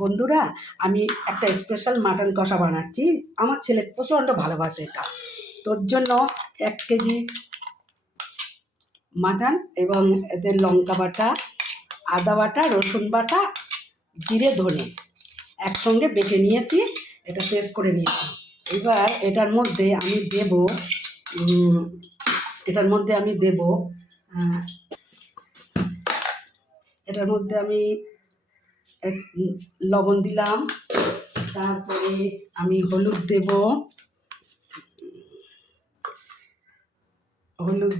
বন্ধুরা, আমি একটা স্পেশাল মাটন কষা বানাচ্ছি। আমার ছেলে প্রচণ্ড ভালোবাসে এটা। তোর জন্য 1 কেজি মাটন এবং এতে লঙ্কা বাটা, আদা বাটা, রসুন বাটা, জিরে ধনে একসঙ্গে বেটে নিয়েছি, এটা পেস্ট করে নিয়েছি। এবার এটার মধ্যে আমি দেব লবণ দিলাম, তারপরে আমি হলুদ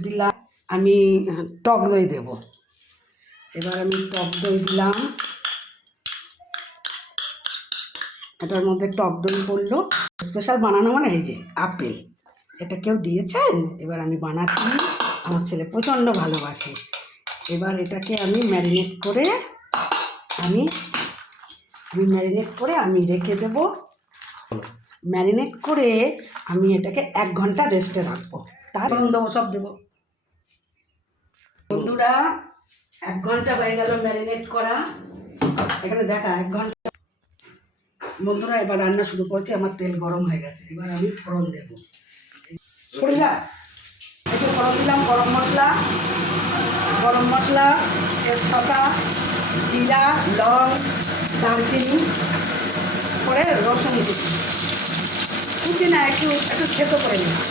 দিলাম, আমি টক দই দেব। এবার আমি টক দই দিলাম, এটার মধ্যে টক দই পড়লো। স্পেশাল বানানো মানে এই যে আপেল, এটা কেউ দিয়েছেন। এবার আমি বানাচ্ছি, আমার ছেলে প্রচণ্ড ভালোবাসে। এবার এটাকে আমি ম্যারিনেট করে আমি রেখে দেব। ম্যারিনেট করে আমি এটাকে 1 ঘন্টা রেস্টে রাখবো। তারপর দেবো, সব দেবো। বন্ধুরা, 1 ঘন্টা হয়ে গেল ম্যারিনেট করা, এখানে দেখা 1 ঘন্টা। বন্ধুরা, এবার রান্না শুরু করছি। আমার তেল গরম হয়ে গেছে, এবার আমি ফোড়ন দেবো। সরিষা এই যে ফোড়ন দিলাম, গরম মশলা, তেজপাতা, জিরা, লং, দারচিনি, করে রসুন কুচি না, একটু থেতো করে নিলাম।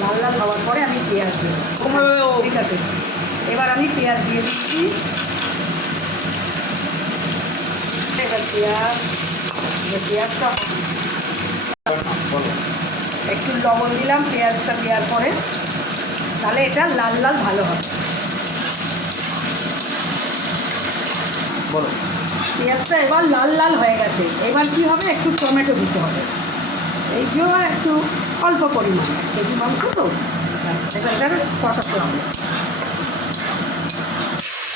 লাল লাল হওয়ার পরে আমি পেঁয়াজ দেবো। ঠিক আছে, এবার আমি পেঁয়াজ দিয়ে দিচ্ছি। এবার পেঁয়াজটা একটু লবণ দিলাম পেঁয়াজটা দেওয়ার পরে, তাহলে এটা লাল লাল ভালো হবে। পেঁয়াজটা এবার লাল লাল হয়ে গেছে। এবার কি হবে, একটু টমেটো দিতে হবে। এই যে একটু অল্প পরিমাণে, 1 কেজি মাংস তো, এবার এটা কষাতে হবে।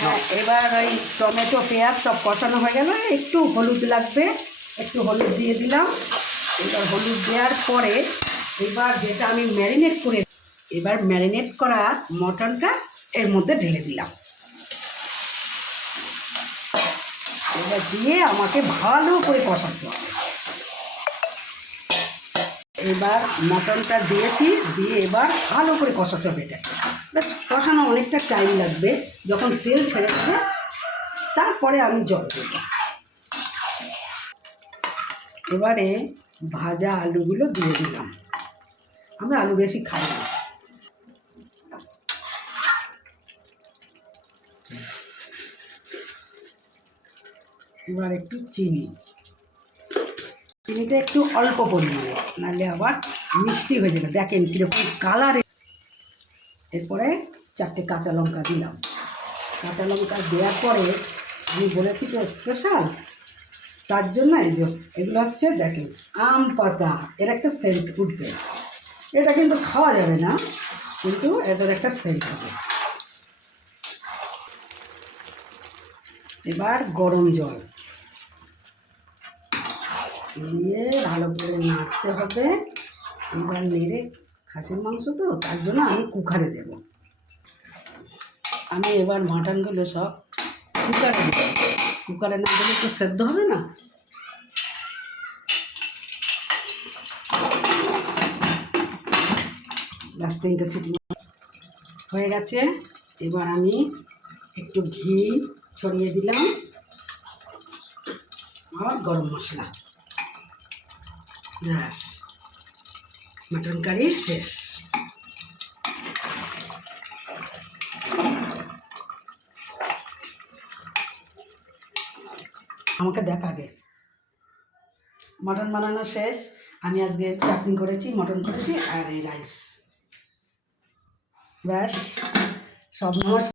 হ্যাঁ, এবার ওই টমেটো পেঁয়াজ সব কষানো হয়ে গেল। একটু হলুদ লাগবে, একটু হলুদ দিয়ে দিলাম। এবার হলুদ দেওয়ার পরে এবার যেটা আমি ম্যারিনেট করা মটনটা এর মধ্যে ঢেলে দিলাম। এবার দিয়ে আমাকে ভালো করে কষাতে হবে। এবার মটনটা দিয়েছি, দিয়ে এবার ভালো করে কষাতে হবে। এটা কষানো অনেকটা টাইম লাগবে। যখন তেল ছেড়ে দেবে তারপরে আমি জল দেব। এবারে ভাজা আলুগুলো দিয়ে দিলাম। আমরা আলু বেশি খাই না। এবার একটু চিনিটা একটু অল্প পরিমাণে, নাহলে আবার মিষ্টি হয়ে যাবে। দেখেন কীরকম কালার। এরপরে 4টে কাঁচা লঙ্কা দিলাম। কাঁচা লঙ্কা দেওয়ার পরে আমি বলেছি তো স্পেশাল, তার জন্য এই যে এগুলো হচ্ছে, দেখেন আম পাতা, এর একটা সেন্ট উঠবে। এটা কিন্তু খাওয়া যাবে না, কিন্তু এটার একটা সেন্ট হবে। এবার গরম জল দিয়ে ভালো করে নাড়তে হবে। এবার নেড়ে, খাসির মাংস তো, তার জন্য আমি কুকারে দেব। আমি এবার মাটনগুলো সব কুকারে দেব। কুকারে না দিলে তো সেদ্ধ হবে না। লাস্ট 3টে সিটি হয়ে গেছে। এবার আমি একটু ঘি ছড়িয়ে দিলাম আর গরম মশলা। ব্যাস, মাটন কারি শেষ। আমাকে দেখা আগে। মটন বানানো শেষ। আমি আজকে চাটনি করেছি, মটন করেছি আর এই রাইস। ব্যাস, সব নমস্কার।